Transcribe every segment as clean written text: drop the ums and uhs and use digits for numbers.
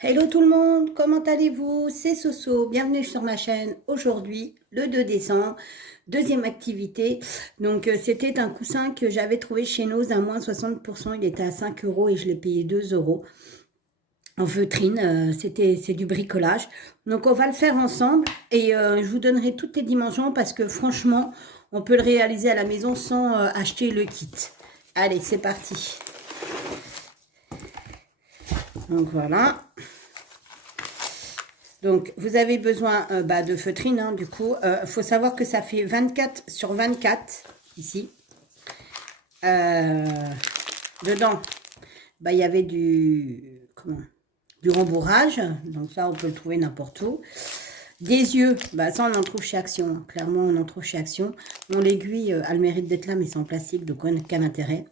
Hello tout le monde, comment allez-vous? C'est Soso, bienvenue sur ma chaîne. Aujourd'hui, le 2 décembre, deuxième activité. Donc, c'était un coussin que j'avais trouvé chez nous à moins 60%. Il était à 5 euros et je l'ai payé 2 euros en feutrine. C'est du bricolage. Donc, on va le faire ensemble et je vous donnerai toutes les dimensions parce que franchement, on peut le réaliser à la maison sans acheter le kit. Allez, c'est parti. Donc, voilà. Donc, vous avez besoin de feutrine, hein, du coup. Faut savoir que ça fait 24 sur 24, ici. Dedans, il y avait du rembourrage. Donc, ça, on peut le trouver n'importe où. Des yeux, ça, on en trouve chez Action. Clairement, on en trouve chez Action. Bon, l'aiguille a le mérite d'être là, mais c'est en plastique, donc aucun intérêt.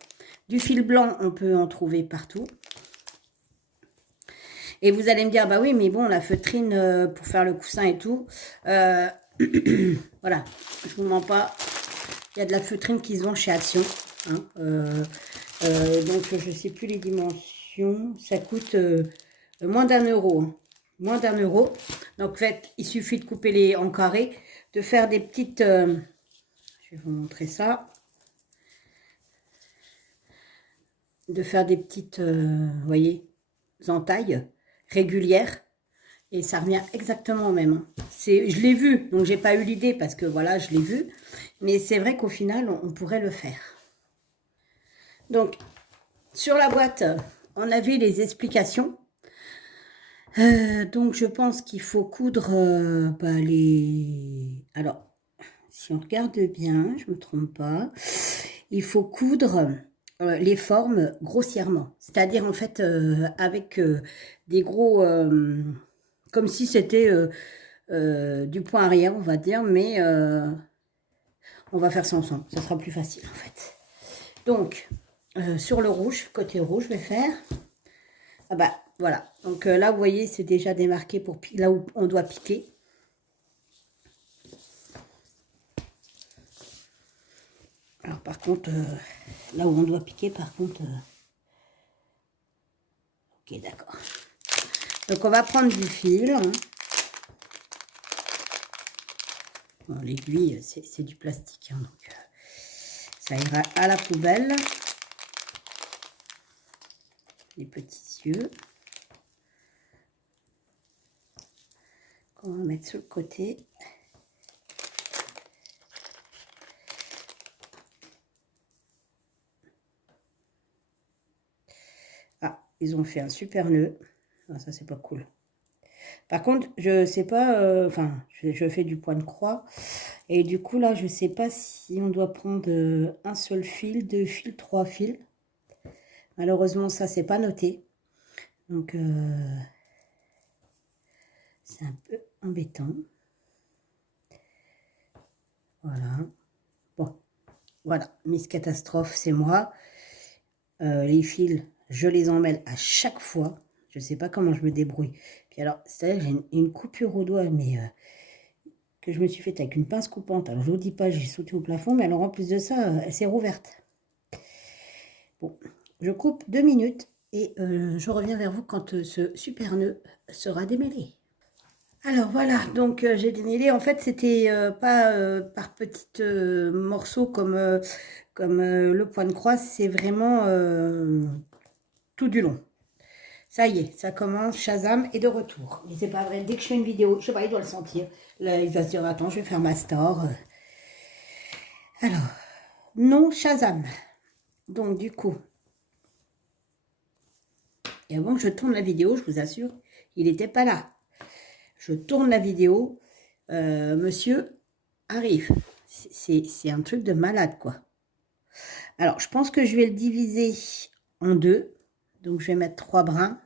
Du fil blanc, on peut en trouver partout. Et vous allez me dire, bah oui, mais bon, la feutrine pour faire le coussin et tout, voilà, je vous mens pas, il y a de la feutrine qui se vend chez Action. Hein, donc, je ne sais plus les dimensions, ça coûte moins d'1 euro. Hein, moins d'1 euro. Donc, en fait, il suffit de couper les en carré, de faire des petites... je vais vous montrer ça. De faire des petites, vous voyez, entailles régulière et ça revient exactement au même. Je l'ai vu, donc j'ai pas eu l'idée parce que voilà, je l'ai vu, mais c'est vrai qu'au final, on pourrait le faire. Donc, sur la boîte, on avait les explications. Donc, je pense qu'il faut coudre les... Alors, si on regarde bien, je me trompe pas, il faut coudre les formes grossièrement. C'est-à-dire, en fait, avec des gros... comme si c'était du point arrière, on va dire, mais on va faire ça ensemble. Ça sera plus facile, en fait. Donc, sur le rouge, côté rouge, je vais faire... Ah bah, voilà. Donc là, vous voyez, c'est déjà démarqué pour là où on doit piquer. Alors, par contre, là où on doit piquer, par contre... Ok, d'accord. Donc, on va prendre du fil. Hein. Bon, l'aiguille, c'est du plastique. Hein, donc, ça ira à la poubelle. Les petits yeux. On va mettre sur le côté. Ah, ils ont fait un super nœud. Ah, ça, c'est pas cool. Par contre, je sais pas, enfin, je fais du point de croix. Et du coup, là, je sais pas si on doit prendre un seul fil, 2 fils, 3 fils. Malheureusement, ça, c'est pas noté. Donc, c'est un peu embêtant. Voilà. Bon, voilà. Miss Catastrophe, c'est moi. Les fils, je les emmêle à chaque fois. Je sais pas comment je me débrouille. Puis alors, c'est j'ai une coupure au doigt, mais que je me suis faite avec une pince coupante. Alors, je vous dis pas, j'ai sauté au plafond, mais alors en plus de ça, elle s'est rouverte. Bon, je coupe 2 minutes et je reviens vers vous quand ce super nœud sera démêlé. Alors voilà, donc j'ai démêlé. En fait, c'était pas par petits morceaux comme le point de croix, c'est vraiment tout du long. Ça y est, ça commence, Shazam est de retour. Mais c'est pas vrai, dès que je fais une vidéo, je sais pas, il doit le sentir. Là, il va se dire, attends, je vais faire ma store. Alors, non, Shazam. Donc, du coup, et avant que je tourne la vidéo, je vous assure, il n'était pas là. Je tourne la vidéo, monsieur arrive. C'est un truc de malade, quoi. Alors, je pense que je vais le diviser en deux. Donc, je vais mettre 3 brins.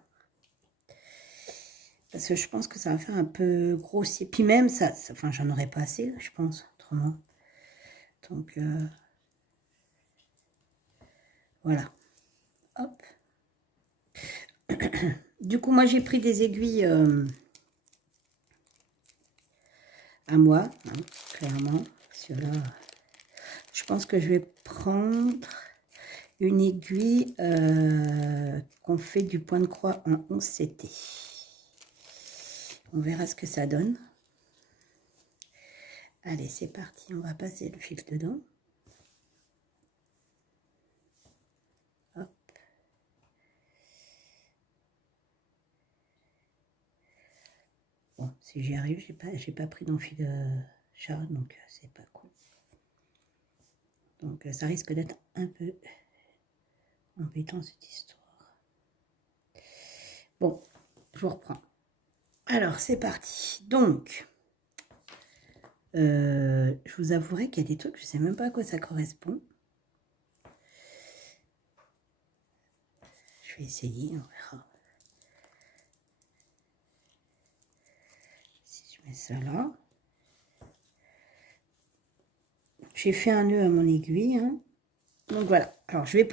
Parce que je pense que ça va faire un peu grossier. Puis même, enfin, j'en aurais pas assez, je pense, autrement. Donc, voilà. Hop. Du coup, moi, j'ai pris des aiguilles à moi, hein, clairement. Ceux-là, je pense que je vais prendre une aiguille qu'on fait du point de croix en 11 CT. On verra ce que ça donne. Allez, c'est parti, on va passer le fil dedans. Hop. Bon, si j'y arrive, j'ai pas pris d'enfil chat, donc c'est pas cool. Donc ça risque d'être un peu embêtant cette histoire. Bon, je vous reprends. Alors, c'est parti. Donc, je vous avouerai qu'il y a des trucs, je ne sais même pas à quoi ça correspond. Je vais essayer, on verra. Si je mets ça là. J'ai fait un nœud à mon aiguille. Hein. Donc voilà. Alors, je vais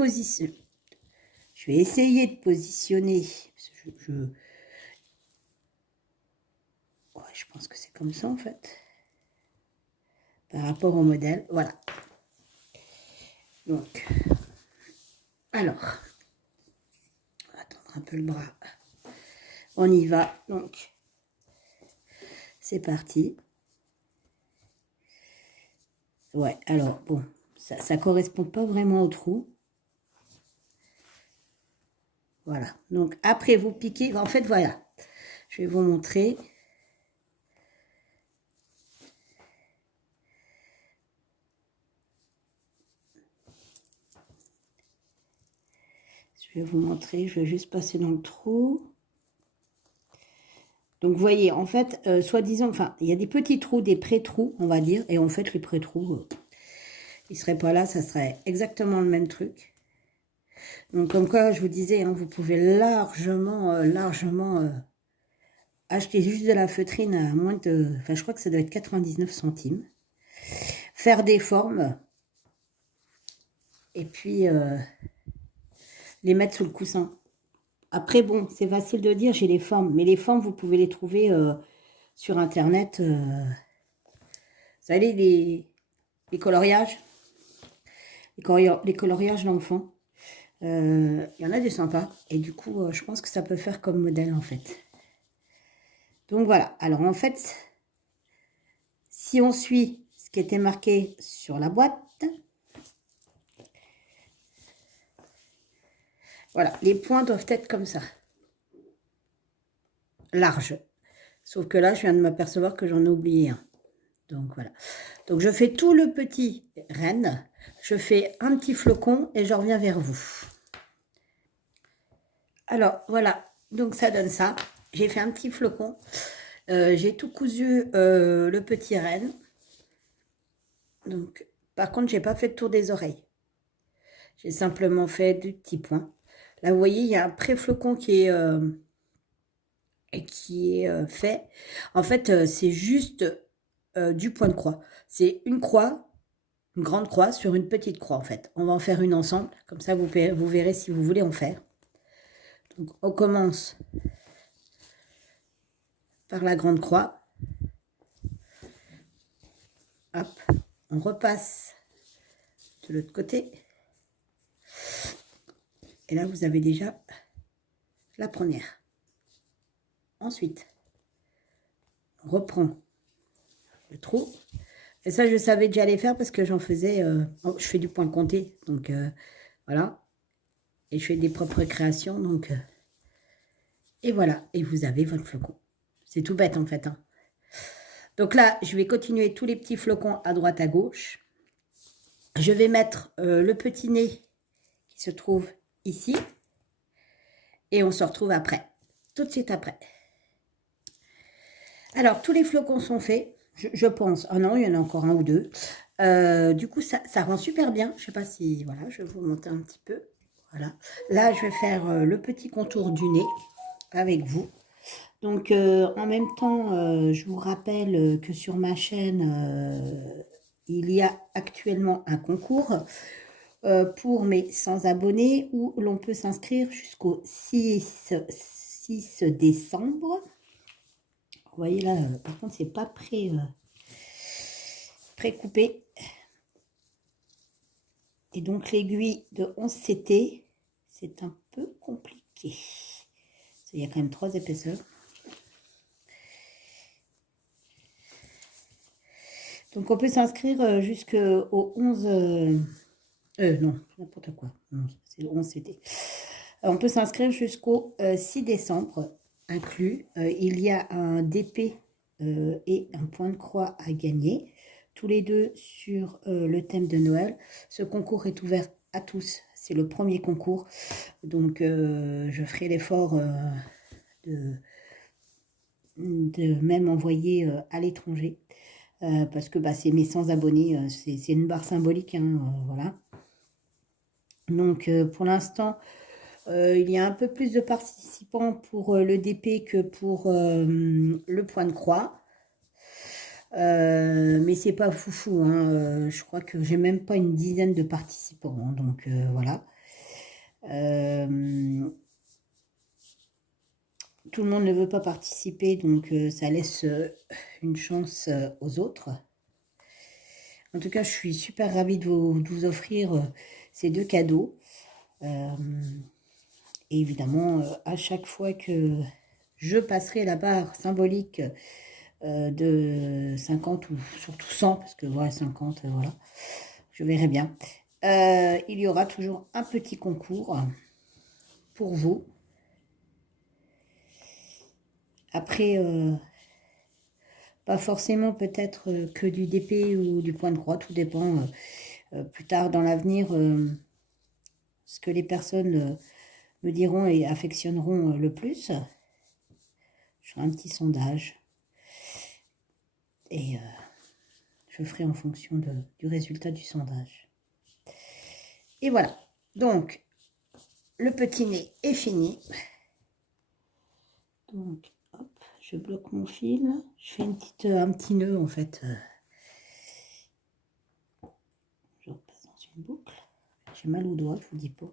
essayer de positionner. Ouais, je pense que c'est comme ça, en fait. Par rapport au modèle. Voilà. Donc, alors, on va tendre un peu le bras. On y va. Donc, c'est parti. Ouais, alors, bon, ça ne correspond pas vraiment au trou. Voilà. Donc, après, vous piquez. En fait, voilà. Je vais vous montrer. Je vais vous montrer. Je vais juste passer dans le trou. Donc, vous voyez, en fait, soi-disant, enfin, il y a des petits trous, des pré-trous, on va dire. Et en fait, les pré-trous, ils ne seraient pas là. Ça serait exactement le même truc. Donc, comme quoi, je vous disais, hein, vous pouvez largement acheter juste de la feutrine à moins de... Enfin, je crois que ça doit être 99 centimes. Faire des formes. Et puis, les mettre sous le coussin. Après, bon, c'est facile de dire, j'ai les formes. Mais les formes, vous pouvez les trouver sur Internet. Vous savez, les coloriages. Les coloriages d'enfants. Il y en a des sympas. Et du coup, je pense que ça peut faire comme modèle, en fait. Donc, voilà. Alors, en fait, si on suit ce qui était marqué sur la boîte, voilà, les points doivent être comme ça. Large. Sauf que là, je viens de m'apercevoir que j'en ai oublié un. Donc, voilà. Donc, je fais tout le petit renne. Je fais un petit flocon et je reviens vers vous. Alors, voilà. Donc, ça donne ça. J'ai fait un petit flocon. J'ai tout cousu le petit renne. Donc, par contre, j'ai pas fait le tour des oreilles. J'ai simplement fait des petits points. Là, vous voyez, il y a un pré-flocon qui est fait. En fait, c'est juste du point de croix. C'est une croix, une grande croix sur une petite croix, en fait. On va en faire une ensemble. Comme ça, vous verrez si vous voulez en faire. Donc, on commence par la grande croix. Hop, on repasse de l'autre côté. Et là, vous avez déjà la première. Ensuite, on reprend le trou. Et ça, je savais déjà les faire parce que j'en faisais... je fais du point compté, donc voilà. Et je fais des propres créations, donc... et voilà, et vous avez votre flocon. C'est tout bête, en fait. Hein. Donc là, je vais continuer tous les petits flocons à droite, à gauche. Je vais mettre le petit nez qui se trouve ici. Et on se retrouve après, tout de suite après. Alors, tous les flocons sont faits, je pense. Ah non, il y en a encore un ou deux. Du coup, ça rend super bien. Je ne sais pas si... Voilà, je vais vous montrer un petit peu. Voilà. Là, je vais faire le petit contour du nez avec vous. Donc, en même temps, je vous rappelle que sur ma chaîne, il y a actuellement un concours pour mes 100 abonnés où l'on peut s'inscrire jusqu'au 6 décembre. Vous voyez là, par contre, c'est pas pré-coupé. Et donc, l'aiguille de 11 CT, c'est un peu compliqué. Il y a quand même 3 épaisseurs. Donc, on peut s'inscrire jusqu'au 11... non, n'importe quoi. C'est le 11, c'était. On peut s'inscrire jusqu'au 6 décembre inclus. Il y a un DP et un point de croix à gagner, tous les deux sur le thème de Noël. Ce concours est ouvert à tous. C'est le premier concours. Donc, je ferai l'effort de même envoyer à l'étranger. Parce que c'est mes 100 abonnés. C'est une barre symbolique. Hein, voilà. Donc, pour l'instant, il y a un peu plus de participants pour le DP que pour le point de croix. Mais c'est pas foufou. Hein. Je crois que j'ai même pas une dizaine de participants. Hein, donc, voilà. Tout le monde ne veut pas participer, donc ça laisse une chance aux autres. En tout cas, je suis super ravie de vous offrir ces deux cadeaux. Et évidemment, à chaque fois que je passerai la barre symbolique de 50 ou surtout 100, parce que voilà, 50, voilà, je verrai bien. Il y aura toujours un petit concours pour vous. Après, pas forcément peut-être que du DP ou du point de croix, tout dépend plus tard dans l'avenir ce que les personnes me diront et affectionneront le plus. Je ferai un petit sondage et je ferai en fonction du résultat du sondage. Et voilà, donc le petit nez est fini. Donc, hop, je bloque mon fil. Je fais un petit nœud en fait. Je repasse dans une boucle. J'ai mal au doigt, je vous dis pas.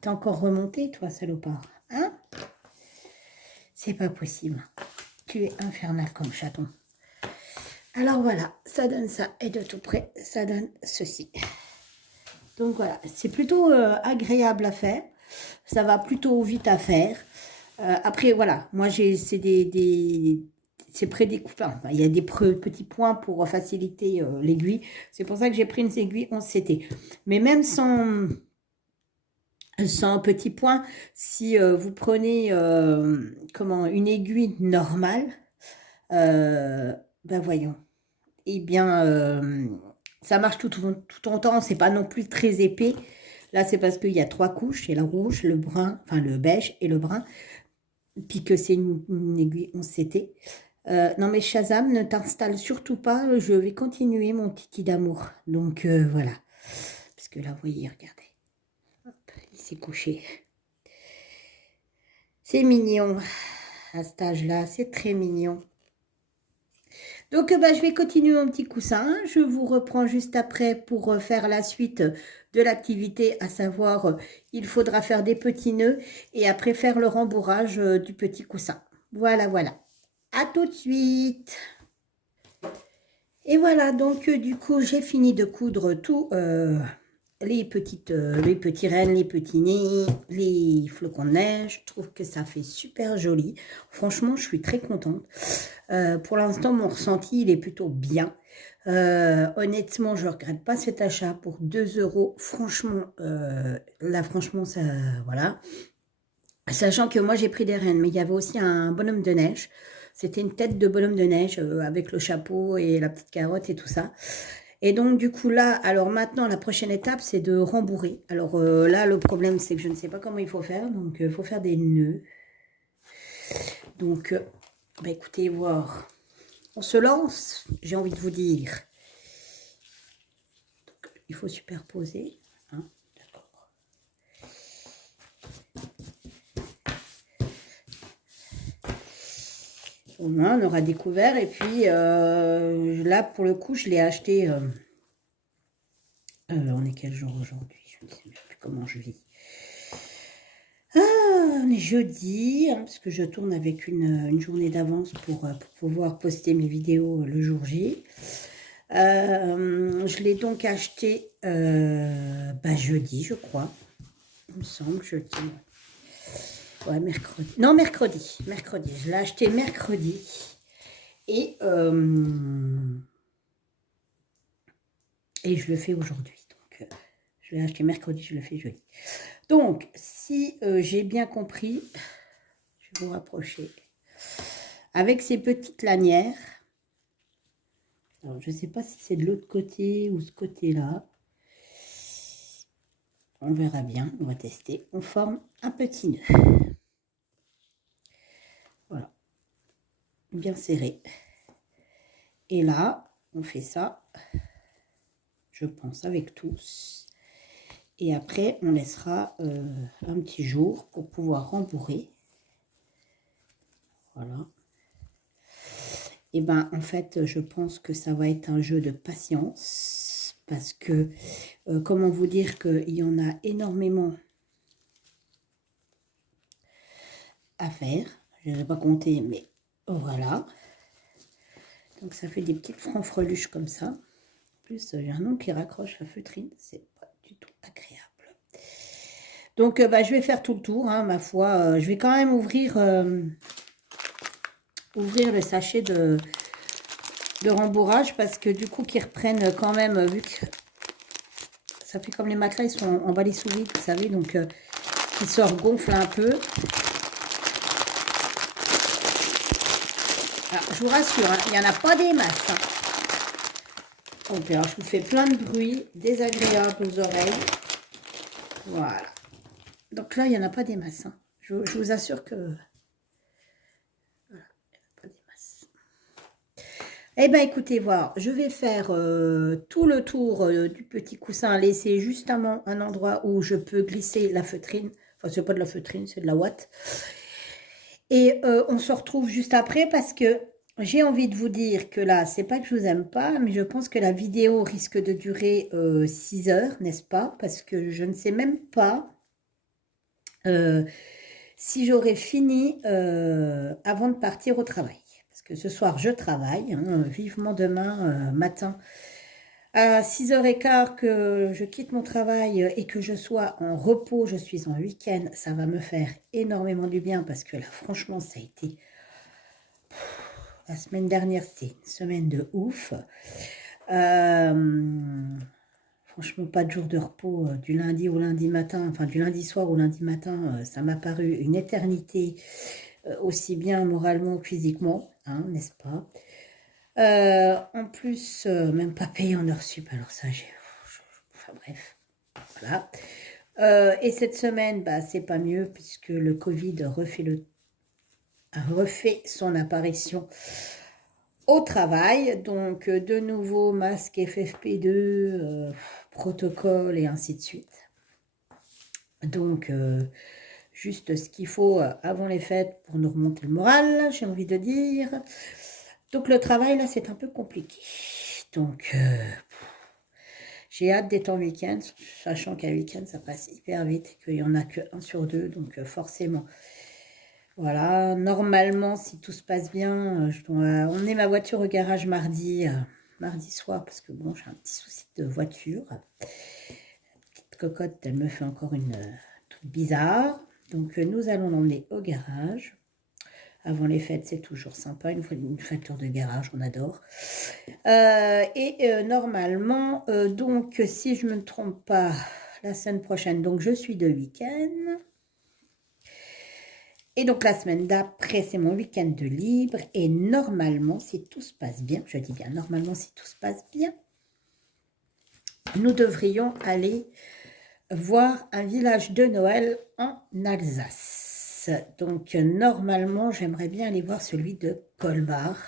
T'es encore remonté, toi, salopard, hein? C'est pas possible. Tu es infernal comme chaton. Alors voilà, ça donne ça. Et de tout près, ça donne ceci. Donc voilà, c'est plutôt agréable à faire. Ça va plutôt vite à faire. Après, voilà, moi, c'est c'est prédécoupé. Enfin, il y a des petits points pour faciliter l'aiguille. C'est pour ça que j'ai pris une aiguille 11CT. Mais même sans petits points, si vous prenez une aiguille normale, ben voyons, eh bien, ça marche tout autant. C'est pas non plus très épais. Là, c'est parce qu'il y a 3 couches. Il y a le rouge, le brun, enfin le beige et le brun. Puis que c'est une aiguille 11CT. Non mais Shazam, ne t'installe surtout pas. Je vais continuer mon titi d'amour. Donc voilà. Parce que là, vous voyez, regardez. Hop, il s'est couché. C'est mignon. À cet âge-là, c'est très mignon. Donc, je vais continuer mon petit coussin. Je vous reprends juste après pour faire la suite de l'activité, à savoir, il faudra faire des petits nœuds et après faire le rembourrage du petit coussin. Voilà, voilà. À tout de suite. Et voilà, donc du coup, j'ai fini de coudre tout les petits rennes, les petits nez, les flocons de neige. Je trouve que ça fait super joli. Franchement, je suis très contente. Pour l'instant, mon ressenti, il est plutôt bien. Honnêtement, je ne regrette pas cet achat pour 2 €. Franchement, là, franchement, ça, voilà. Sachant que moi, j'ai pris des rennes, mais il y avait aussi un bonhomme de neige. C'était une tête de bonhomme de neige avec le chapeau et la petite carotte et tout ça. Et donc, du coup, là, alors maintenant, la prochaine étape, c'est de rembourrer. Alors là, le problème, c'est que je ne sais pas comment il faut faire. Donc, il faut faire des nœuds. Donc, écoutez, voir. On se lance, j'ai envie de vous dire. Donc, il faut superposer. Hein, d'accord. Au moins, on aura découvert. Et puis, là, pour le coup, je l'ai acheté... on est quel jour aujourd'hui? Je ne sais plus comment je vis. On est jeudi, hein, parce que je tourne avec une journée d'avance pour pouvoir poster mes vidéos le jour J. Je l'ai donc acheté jeudi, je crois. Il me semble, jeudi. Ouais, mercredi. Non, mercredi. Je l'ai acheté mercredi. Et, et je le fais aujourd'hui. Donc, je vais acheter mercredi, je le fais jeudi. Donc, si j'ai bien compris, je vais vous rapprocher. Avec ces petites lanières, alors je ne sais pas si c'est de l'autre côté ou ce côté-là. On verra bien, on va tester. On forme un petit nœud. Voilà, bien serré. Et là, on fait ça, je pense, avec tous. Et après, on laissera un petit jour pour pouvoir rembourrer. Voilà. Et ben, en fait, je pense que ça va être un jeu de patience. Parce que, comment vous dire qu'il y en a énormément à faire. Je n'ai pas compté, mais voilà. Donc, ça fait des petites franfreluches comme ça. En plus, j'ai un ongle qui raccroche la feutrine. C'est pas du tout agréable. Donc, bah, je vais faire tout le tour, hein, ma foi. Je vais quand même ouvrir le sachet de rembourrage parce que du coup, qu'ils reprennent quand même, vu que ça fait comme les matelas, ils sont emballés sous vide, vous savez, donc ils se regonflent un peu. Alors, je vous rassure, hein, il n'y en a pas des masses. Hein. Donc, alors, je vous fais plein de bruit désagréable aux oreilles. Voilà. Donc là, il n'y en a pas des masses. Hein. Je vous assure que... Voilà, il n'y en a pas des masses. Eh bien, écoutez, voir, je vais faire tout le tour du petit coussin, laisser justement un endroit où je peux glisser la feutrine. Enfin, c'est pas de la feutrine, c'est de la ouate. Et on se retrouve juste après parce que j'ai envie de vous dire que là, c'est pas que je vous aime pas, mais je pense que la vidéo risque de durer 6 heures, n'est-ce pas? Parce que je ne sais même pas si j'aurai fini avant de partir au travail. Parce que ce soir, je travaille, hein, vivement demain matin. À 6h15 que je quitte mon travail et que je sois en repos, je suis en week-end, ça va me faire énormément du bien parce que là, franchement, ça a été... La semaine dernière, c'était une semaine de ouf. Franchement, pas de jour de repos du lundi au lundi matin, enfin du lundi soir au lundi matin, ça m'a paru une éternité, aussi bien moralement que physiquement, hein, n'est-ce pas? En plus, même pas payé en heures sup, alors ça, j'ai... Enfin bref, voilà. Et cette semaine, bah, c'est pas mieux puisque le Covid a refait son apparition au travail. Donc, de nouveau, masque FFP2, protocole et ainsi de suite. Donc, juste ce qu'il faut avant les fêtes pour nous remonter le moral, j'ai envie de dire. Donc, le travail, là, c'est un peu compliqué. Donc, j'ai hâte d'être en week-end, sachant qu'un week-end, ça passe hyper vite et qu'il n'y en a que 1 sur 2. Donc, forcément... Voilà, normalement, si tout se passe bien, je dois emmener ma voiture au garage mardi soir, parce que bon, j'ai un petit souci de voiture. La petite cocotte, elle me fait encore une toute bizarre. Donc, nous allons l'emmener au garage. Avant les fêtes, c'est toujours sympa, une facture de garage, on adore. Normalement, donc, si je ne me trompe pas, la semaine prochaine, donc je suis de week-end. Et donc, la semaine d'après, c'est mon week-end de libre. Et normalement, si tout se passe bien, je dis bien normalement, si tout se passe bien, nous devrions aller voir un village de Noël en Alsace. Donc, normalement, j'aimerais bien aller voir celui de Colmar.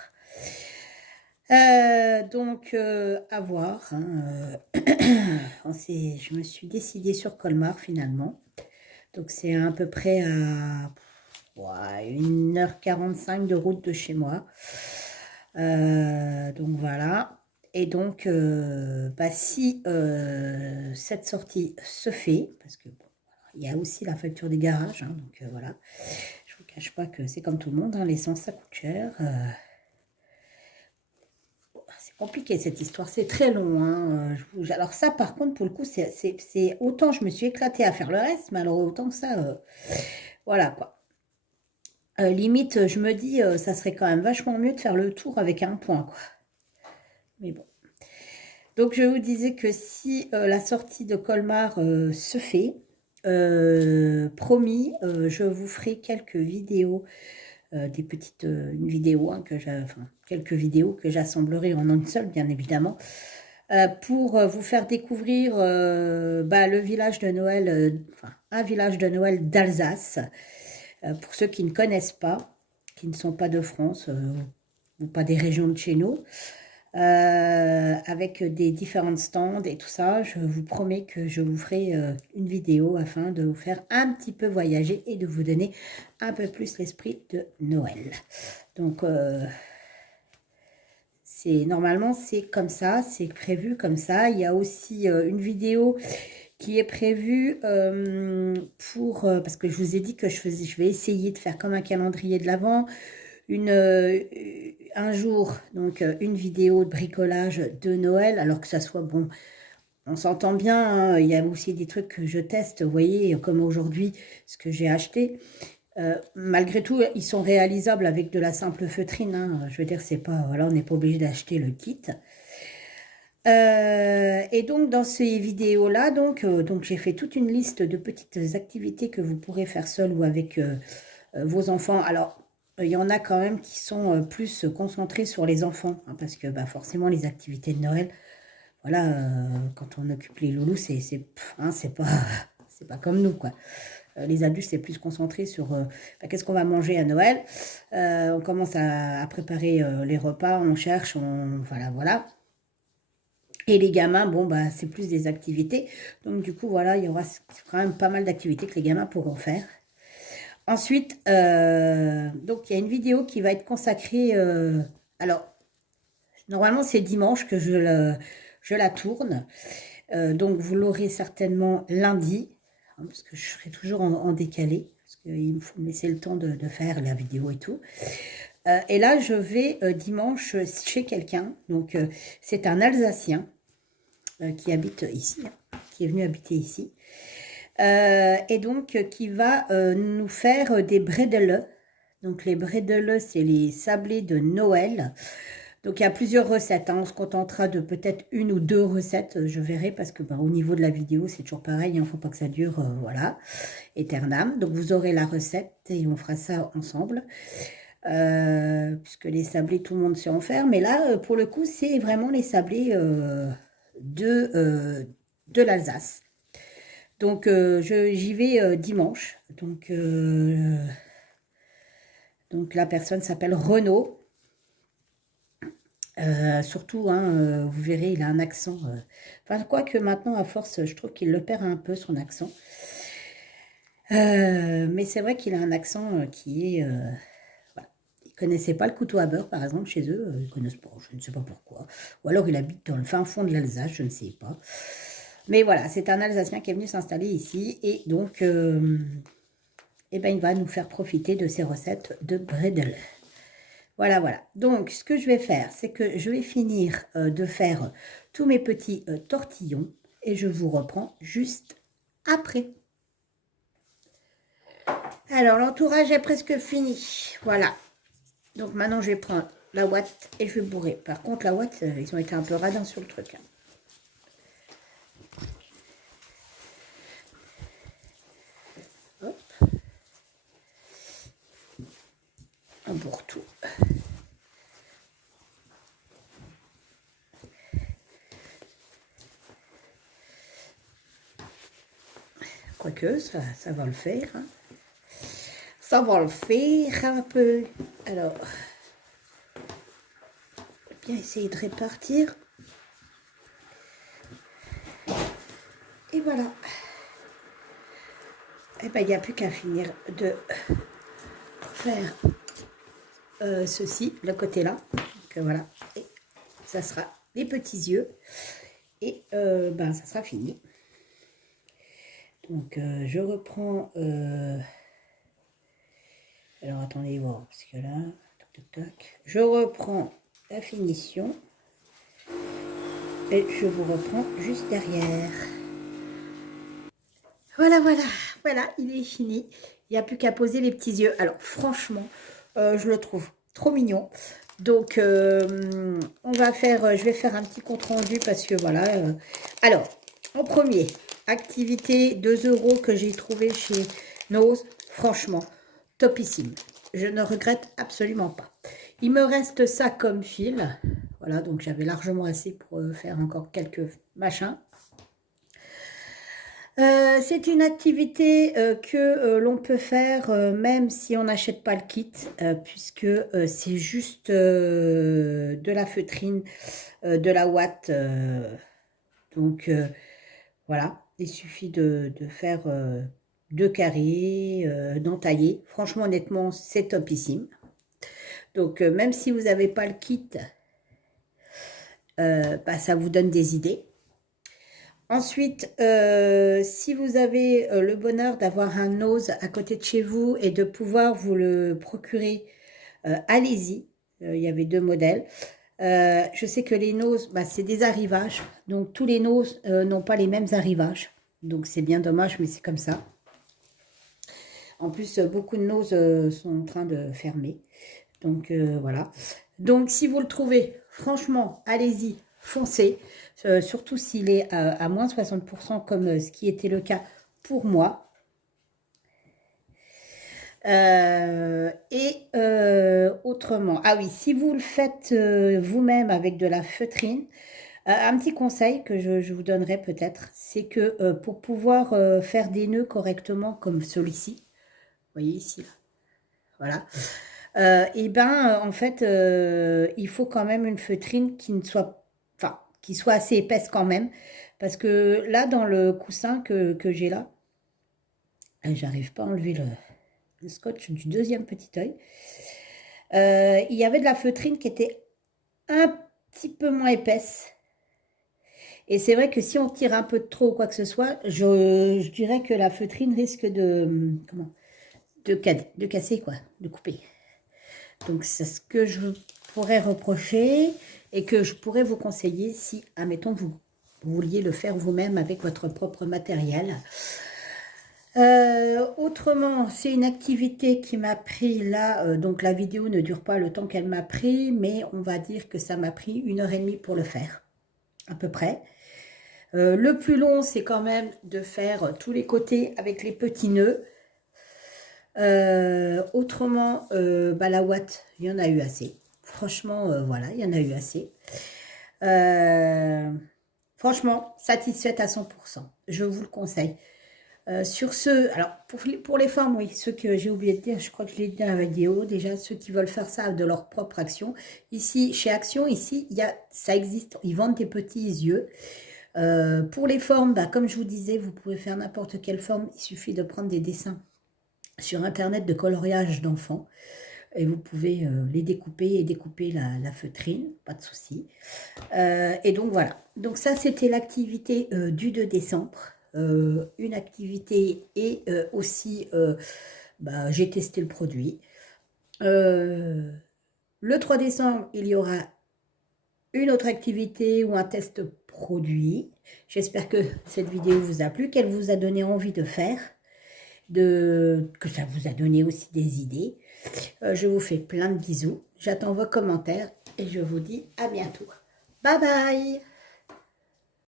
Donc, à voir. Hein, je me suis décidée sur Colmar, finalement. Donc, c'est à peu près à... Ouais, 1h45 de route de chez moi. Donc voilà. Et donc, bah, si cette sortie se fait, parce que bon, il y a aussi la facture des garages, hein, donc voilà. Je ne vous cache pas que c'est comme tout le monde, hein, l'essence ça coûte cher. C'est compliqué cette histoire, c'est très long. Hein. Alors ça, par contre, pour le coup, c'est autant je me suis éclatée à faire le reste, mais alors autant que ça, voilà quoi. Limite, je me dis, ça serait quand même vachement mieux de faire le tour avec un point, quoi. Mais bon. Donc, je vous disais que si la sortie de Colmar se fait, promis, je vous ferai quelques vidéos, des petites vidéos, hein, enfin, quelques vidéos que j'assemblerai en une seule, bien évidemment, pour vous faire découvrir le village de Noël, enfin, un village de Noël d'Alsace, pour ceux qui ne connaissent pas, qui ne sont pas de France ou pas des régions de chez nous. Avec des différents stands et tout ça, je vous promets que je vous ferai une vidéo afin de vous faire un petit peu voyager et de vous donner un peu plus l'esprit de Noël. Donc, normalement, c'est comme ça, c'est prévu comme ça. Il y a aussi une vidéo qui est prévue parce que je vous ai dit que je vais essayer de faire comme un calendrier de l'Avent, un jour, donc une vidéo de bricolage de Noël, alors que ça soit bon. On s'entend bien, hein, il y a aussi des trucs que je teste, vous voyez, comme aujourd'hui, ce que j'ai acheté. Malgré tout, ils sont réalisables avec de la simple feutrine. Hein. Je veux dire, c'est pas, voilà, on n'est pas obligé d'acheter le kit. Et donc, dans ces vidéos-là, donc j'ai fait toute une liste de petites activités que vous pourrez faire seul ou avec vos enfants. Alors, il y en a quand même qui sont plus concentrés sur les enfants, hein, parce que forcément, les activités de Noël, voilà, quand on occupe les loulous, c'est pas comme nous, quoi. Les adultes, c'est plus concentré sur qu'est-ce qu'on va manger à Noël. On commence à préparer les repas, on cherche, voilà. Et les gamins, bon, c'est plus des activités. Donc, du coup, voilà, il y aura quand même pas mal d'activités que les gamins pourront faire. Ensuite, donc, il y a une vidéo qui va être consacrée... alors, normalement, c'est dimanche que je la tourne. Donc, vous l'aurez certainement lundi, hein, parce que je serai toujours en décalé, parce qu'il me faut me laisser le temps de faire la vidéo et tout. Et là, je vais dimanche chez quelqu'un. Donc, c'est un Alsacien qui habite ici, hein, qui est venu habiter ici. Et donc, qui va nous faire des bredele. Donc, les bredele, c'est les sablés de Noël. Donc, il y a plusieurs recettes. Hein. On se contentera de peut-être une ou deux recettes, je verrai, parce que au niveau de la vidéo, c'est toujours pareil. Il ne faut pas que ça dure, voilà, éternam. Donc, vous aurez la recette et on fera ça ensemble. Puisque les sablés, tout le monde sait en faire. Mais là, pour le coup, c'est vraiment les sablés de l'Alsace. Donc, j'y vais dimanche. Donc, la personne s'appelle Renaud. Surtout, hein, vous verrez, il a un accent. Enfin, quoique maintenant, à force, je trouve qu'il le perd un peu, son accent. Mais c'est vrai qu'il a un accent qui est... voilà. Ils ne connaissaient pas le couteau à beurre, par exemple, chez eux. Ils ne connaissent pas, je ne sais pas pourquoi. Ou alors, il habite dans le fin fond de l'Alsace, je ne sais pas. Mais voilà, c'est un Alsacien qui est venu s'installer ici. Et donc, il va nous faire profiter de ses recettes de bredel. Voilà, voilà. Donc, ce que je vais faire, c'est que je vais finir de faire tous mes petits tortillons. Et je vous reprends juste après. Alors, l'entourage est presque fini. Voilà. Donc, maintenant, je vais prendre la ouate et je vais bourrer. Par contre, la ouate, ils ont été un peu radins sur le truc. Hein. Hop. On bourre tout. Quoique, ça va le faire. Hein. Ça va le faire un peu. Alors, bien essayer de répartir. Et voilà. Et il n'y a plus qu'à finir de faire ceci, le côté là. Donc voilà. Et ça sera les petits yeux. Et ça sera fini. Donc je reprends... alors attendez voir, parce que là... Tac, tac, tac. Je reprends la finition. Et je vous reprends juste derrière. Voilà, voilà, voilà, il est fini. Il n'y a plus qu'à poser les petits yeux. Alors, franchement, je le trouve trop mignon. Donc, je vais faire un petit compte rendu parce que voilà. Alors, en premier, activité 2 € que j'ai trouvé chez Nose. Franchement, topissime. Je ne regrette absolument pas. Il me reste ça comme fil. Voilà, donc j'avais largement assez pour faire encore quelques machins. C'est une activité que l'on peut faire même si on n'achète pas le kit, puisque c'est juste de la feutrine, de la ouate. Donc voilà, il suffit de faire 2 carrés, d'entailler. Franchement, honnêtement, c'est topissime. Donc même si vous n'avez pas le kit, bah, ça vous donne des idées. Ensuite, si vous avez le bonheur d'avoir un Nose à côté de chez vous et de pouvoir vous le procurer, allez-y. Il y avait 2 modèles. Je sais que les Nose, bah, c'est des arrivages. Donc, tous les Nose n'ont pas les mêmes arrivages. Donc, c'est bien dommage, mais c'est comme ça. En plus, beaucoup de Nose sont en train de fermer. Donc, voilà. Donc, si vous le trouvez, franchement, allez-y, foncez. Surtout s'il est à moins 60%, comme ce qui était le cas pour moi. Autrement, ah oui, si vous le faites vous-même avec de la feutrine, un petit conseil que je vous donnerai peut-être, c'est que pour pouvoir faire des nœuds correctement comme celui-ci, vous voyez ici, là, voilà, et ben en fait, il faut quand même une feutrine qui ne soit, enfin, qui soit assez épaisse quand même, parce que là, dans le coussin que j'ai là, j'arrive pas à enlever le scotch du deuxième petit œil. Il y avait de la feutrine qui était un petit peu moins épaisse. Et c'est vrai que si on tire un peu de trop ou quoi que ce soit, je dirais que la feutrine risque de casser, quoi, de couper. Donc c'est ce que je pourrais reprocher et que je pourrais vous conseiller si, admettons, vous vouliez le faire vous-même avec votre propre matériel. Autrement, c'est une activité qui m'a pris là, donc la vidéo ne dure pas le temps qu'elle m'a pris, mais on va dire que ça m'a pris 1h30 pour le faire, à peu près. Le plus long, c'est quand même de faire tous les côtés avec les petits nœuds. Autrement, bah, la ouate, il y en a eu assez. Franchement, voilà, il y en a eu assez. Franchement, satisfaite à 100%. Je vous le conseille. Sur ce, alors pour les femmes, oui, ceux que j'ai oublié de dire, je crois que je l'ai dit dans la vidéo, déjà ceux qui veulent faire ça de leur propre action. Ici, chez Action, ici, ça existe, ils vendent des petits yeux. Pour les formes, bah, comme je vous disais, vous pouvez faire n'importe quelle forme, il suffit de prendre des dessins sur internet de coloriage d'enfants et vous pouvez les découper et découper la feutrine, pas de souci. Et donc voilà, donc ça c'était l'activité du 2 décembre. Une activité et aussi bah, j'ai testé le produit. Le 3 décembre, il y aura une autre activité ou un test produit. J'espère que cette vidéo vous a plu, qu'elle vous a donné envie de faire, que ça vous a donné aussi des idées. Je vous fais plein de bisous. J'attends vos commentaires et je vous dis à bientôt. Bye bye!